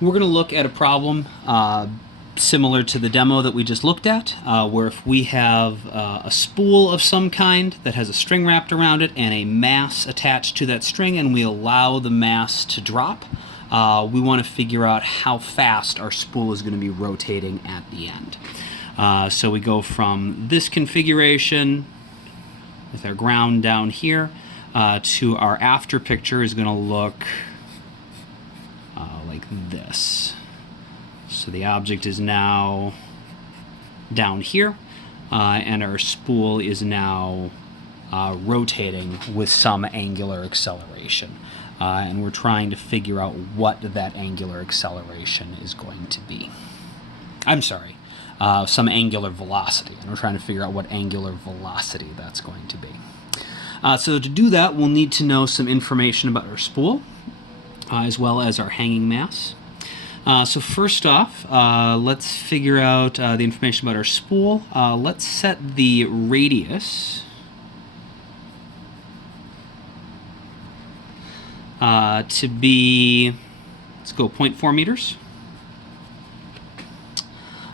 We're going to look at a problem similar to the demo that we just looked at, where if we have a spool of some kind that has a string wrapped around it and a mass attached to that string, and we allow the mass to drop, we want to figure out how fast our spool is going to be rotating at the end. So we go from this configuration with our ground down here to our after picture is going to look like this. So the object is now down here, and our spool is now rotating with some angular acceleration. And we're trying to figure out what that angular acceleration is going to be. I'm sorry, some angular velocity, and we're trying to figure out what angular velocity that's going to be. So to do that, we'll need to know some information about our spool, as well as our hanging mass. So first off, let's figure out the information about our spool. Let's set the radius to be, let's go 0.4 meters.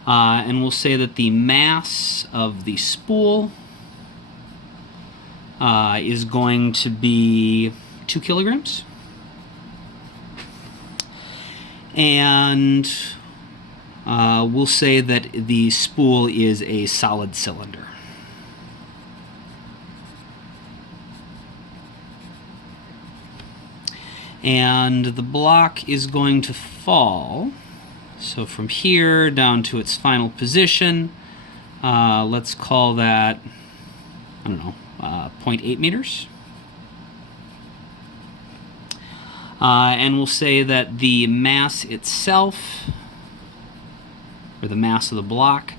And we'll say that the mass of the spool is going to be 2 kilograms. And we'll say that the spool is a solid cylinder. And the block is going to fall, so from here down to its final position, let's call that, I don't know, 0.8 meters. And we'll say that the mass itself, or the mass of the block,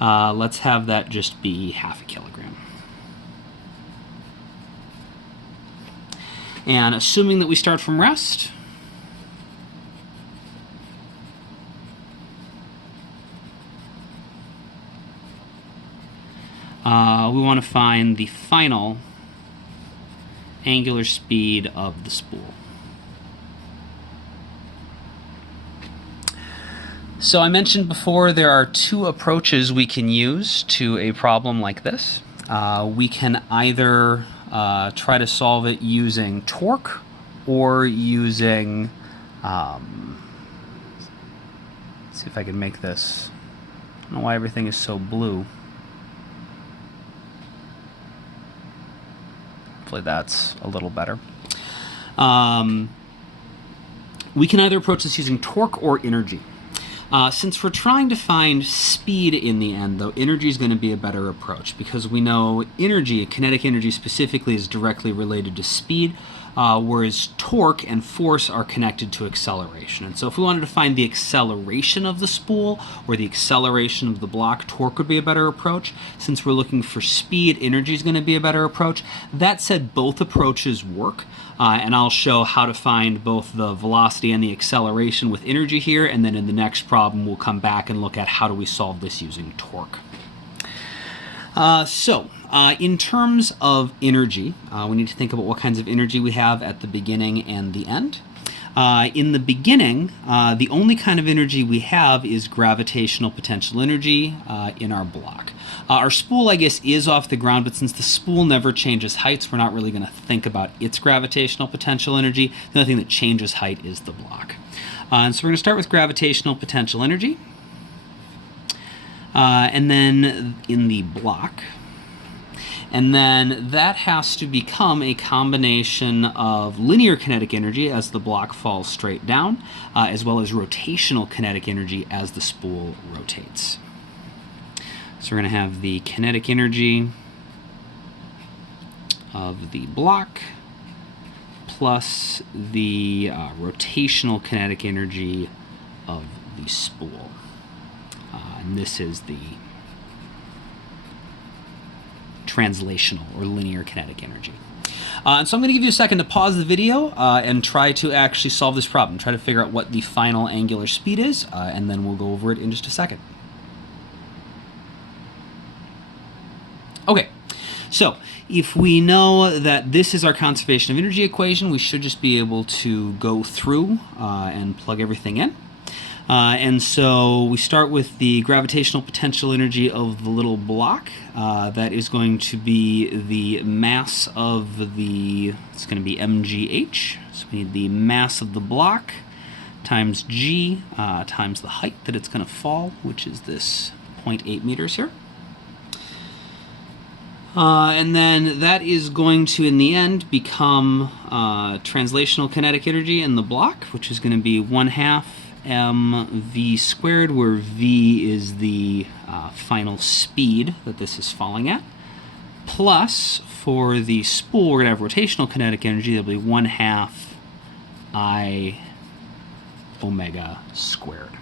let's have that just be 0.5 kilogram. And assuming that we start from rest, we want to find the final angular speed of the spool. So I mentioned before there are two approaches we can use to a problem like this. We can either try to solve it using torque or using, let's see if I can make this, I don't know why everything is so blue. Hopefully that's a little better. We can either approach this using torque or energy. Since we're trying to find speed in the end, though, energy is going to be a better approach because we know energy, kinetic energy specifically, is directly related to speed, whereas torque and force are connected to acceleration. And so if we wanted to find the acceleration of the spool or the acceleration of the block, torque would be a better approach. Since we're looking for speed, energy is going to be a better approach. That said, both approaches work. And I'll show how to find both the velocity and the acceleration with energy here, and then in the next problem we'll come back and look at how do we solve this using torque. In terms of energy, we need to think about what kinds of energy we have at the beginning and the end. In the beginning, the only kind of energy we have is gravitational potential energy in our block. Our spool, I guess, is off the ground, but since the spool never changes heights, we're not really going to think about its gravitational potential energy. The only thing that changes height is the block. And so we're going to start with gravitational potential energy. And then in the block. And then that has to become a combination of linear kinetic energy as the block falls straight down, as well as rotational kinetic energy as the spool rotates. So we're going to have the kinetic energy of the block plus the rotational kinetic energy of the spool. And this is the translational or linear kinetic energy. And so I'm going to give you a second to pause the video and try to actually solve this problem. Try to figure out what the final angular speed is, and then we'll go over it in just a second. Okay, so if we know that this is our conservation of energy equation, we should just be able to go through and plug everything in. And so we start with the gravitational potential energy of the little block. That is going to be the mass of the, it's going to be mgh. So we need the mass of the block times g times the height that it's going to fall, which is this 0.8 meters here. And then that is going to, in the end, become translational kinetic energy in the block, which is going to be 1/2 mv squared, where v is the final speed that this is falling at, plus for the spool, we're going to have rotational kinetic energy. That'll be 1/2 I omega squared.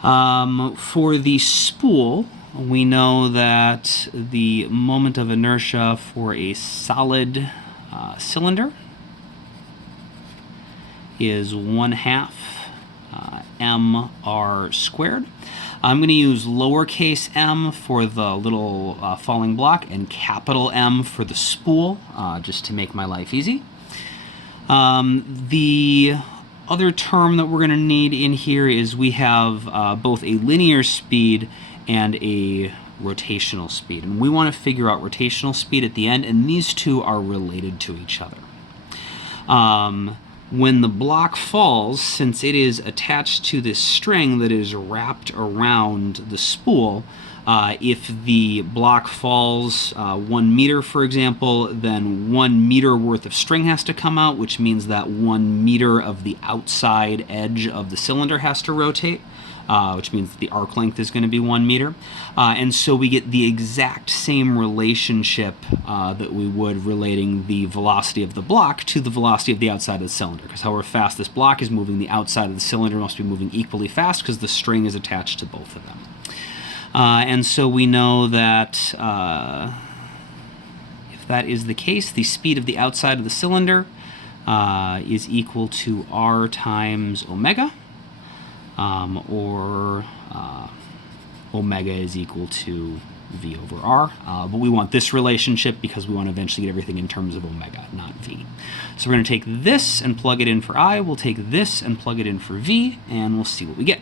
For the spool, we know that the moment of inertia for a solid cylinder is 1/2 mr squared. I'm going to use lowercase m for the little falling block and capital M for the spool, just to make my life easy. The other term that we're going to need in here is we have both a linear speed and a rotational speed. And we want to figure out rotational speed at the end, and these two are related to each other. When the block falls, since it is attached to this string that is wrapped around the spool, if the block falls 1 meter, for example, then 1 meter worth of string has to come out, which means that 1 meter of the outside edge of the cylinder has to rotate, which means that the arc length is going to be 1 meter. And so we get the exact same relationship that we would relating the velocity of the block to the velocity of the outside of the cylinder, because however fast this block is moving, the outside of the cylinder must be moving equally fast because the string is attached to both of them. And so we know that if that is the case, the speed of the outside of the cylinder is equal to r times omega, or omega is equal to v over r. But we want this relationship because we want to eventually get everything in terms of omega, not v. So we're going to take this and plug it in for I. We'll take this and plug it in for v, and we'll see what we get.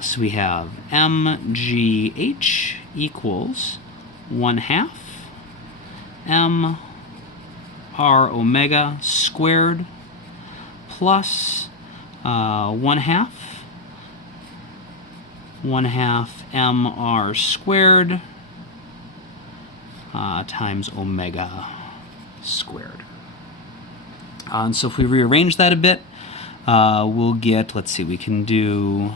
So we have mgh equals 1/2 mr omega squared plus 1/2 mr squared times omega squared. And so if we rearrange that a bit, we'll get, let's see, we can do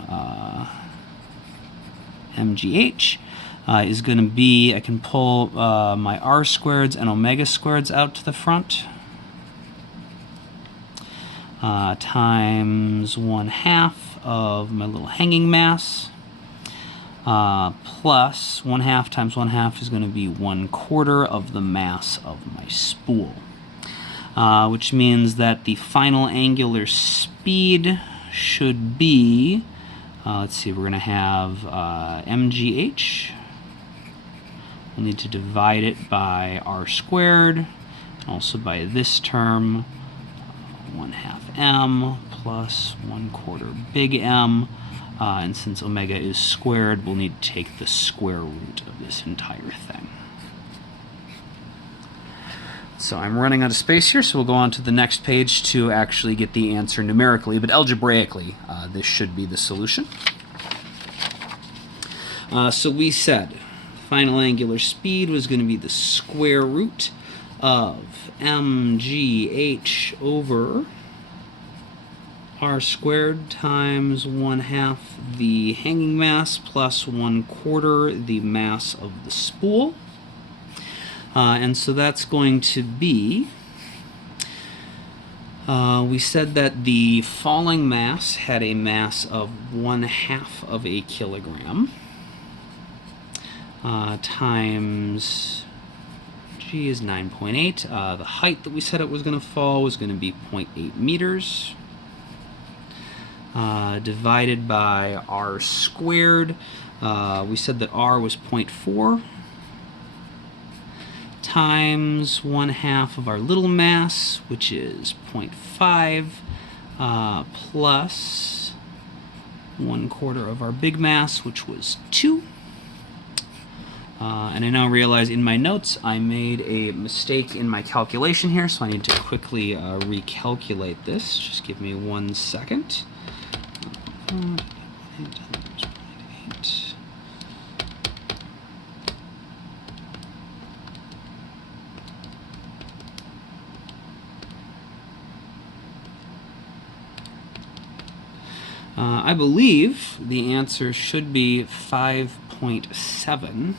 mgh is going to be, I can pull my r squareds and omega squareds out to the front, times 1/2 of my little hanging mass, plus 1/2 times 1/2 is going to be 1/4 of the mass of my spool. Which means that the final angular speed should be, let's see, we're going to have mgh. We'll need to divide it by r squared, also by this term, 1/2 m plus 1/4 big M. And since omega is squared, we'll need to take the square root of this entire thing. So I'm running out of space here, so we'll go on to the next page to actually get the answer numerically, but algebraically, this should be the solution. So we said final angular speed was going to be the square root of mgh over r squared times 1/2 the hanging mass plus 1/4 the mass of the spool. And so that's going to be, we said that the falling mass had a mass of 1/2 of a kilogram, times g is 9.8. The height that we said it was going to fall was going to be 0.8 meters, divided by r squared. We said that r was 0.4. times 1/2 of our little mass, which is 0.5, plus 1/4 of our big mass, which was 2. And I now realize in my notes I made a mistake in my calculation here, so I need to quickly recalculate this. Just give me 1 second. I believe the answer should be 5.7.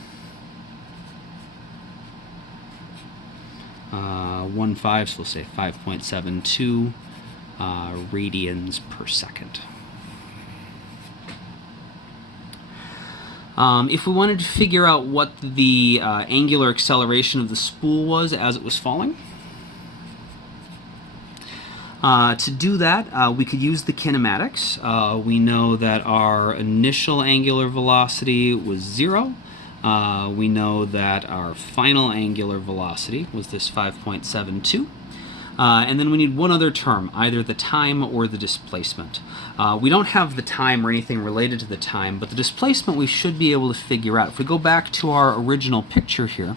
1/5, so we'll say 5.72 radians per second. If we wanted to figure out what the angular acceleration of the spool was as it was falling, to do that, we could use the kinematics. We know that our initial angular velocity was 0. We know that our final angular velocity was this 5.72. And then we need one other term, either the time or the displacement. We don't have the time or anything related to the time, but the displacement we should be able to figure out. If we go back to our original picture here,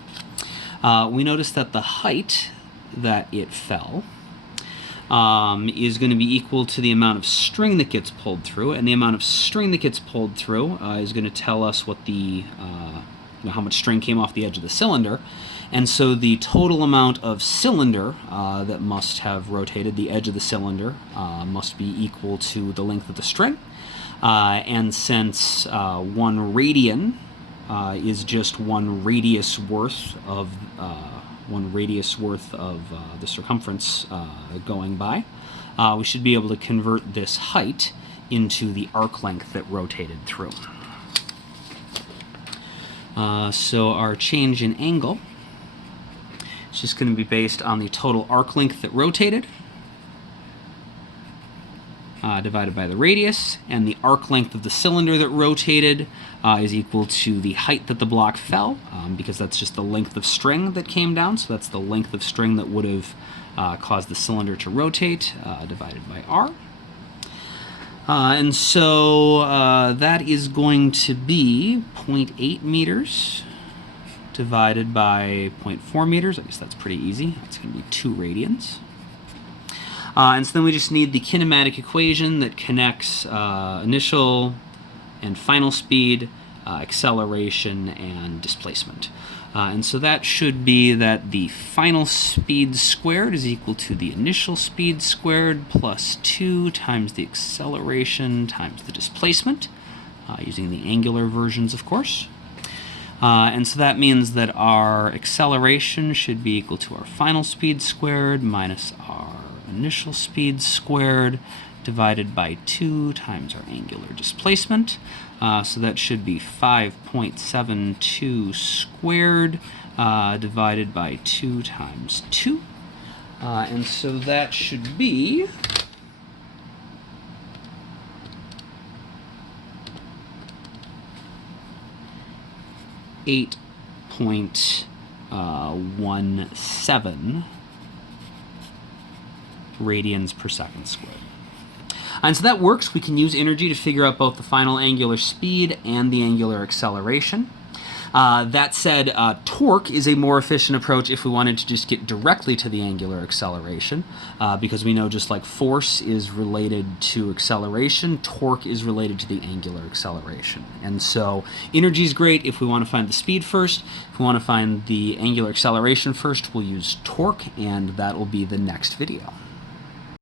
we notice that the height that it fell is going to be equal to the amount of string that gets pulled through, and the amount of string that gets pulled through is going to tell us what the how much string came off the edge of the cylinder. And so the total amount of cylinder that must have rotated, the edge of the cylinder, must be equal to the length of the string. And since 1 radian is just 1 radius worth of the circumference going by, we should be able to convert this height into the arc length that rotated through. So our change in angle is just going to be based on the total arc length that rotated divided by the radius, and the arc length of the cylinder that rotated is equal to the height that the block fell, because that's just the length of string that came down, so that's the length of string that would have caused the cylinder to rotate, divided by r. And so that is going to be 0.8 meters divided by 0.4 meters. I guess that's pretty easy. That's going to be 2 radians. And so then we just need the kinematic equation that connects initial and final speed, acceleration, and displacement. And so that should be that the final speed squared is equal to the initial speed squared plus 2 times the acceleration times the displacement, using the angular versions, of course. And so that means that our acceleration should be equal to our final speed squared minus our initial speed squared divided by 2 times our angular displacement. So that should be 5.72 squared divided by 2 times 2. And so that should be 8.17 radians per second squared. And so that works. We can use energy to figure out both the final angular speed and the angular acceleration. That said, torque is a more efficient approach if we wanted to just get directly to the angular acceleration, because we know just like force is related to acceleration, torque is related to the angular acceleration. And so energy is great if we want to find the speed first. If we want to find the angular acceleration first, we'll use torque, and that will be the next video.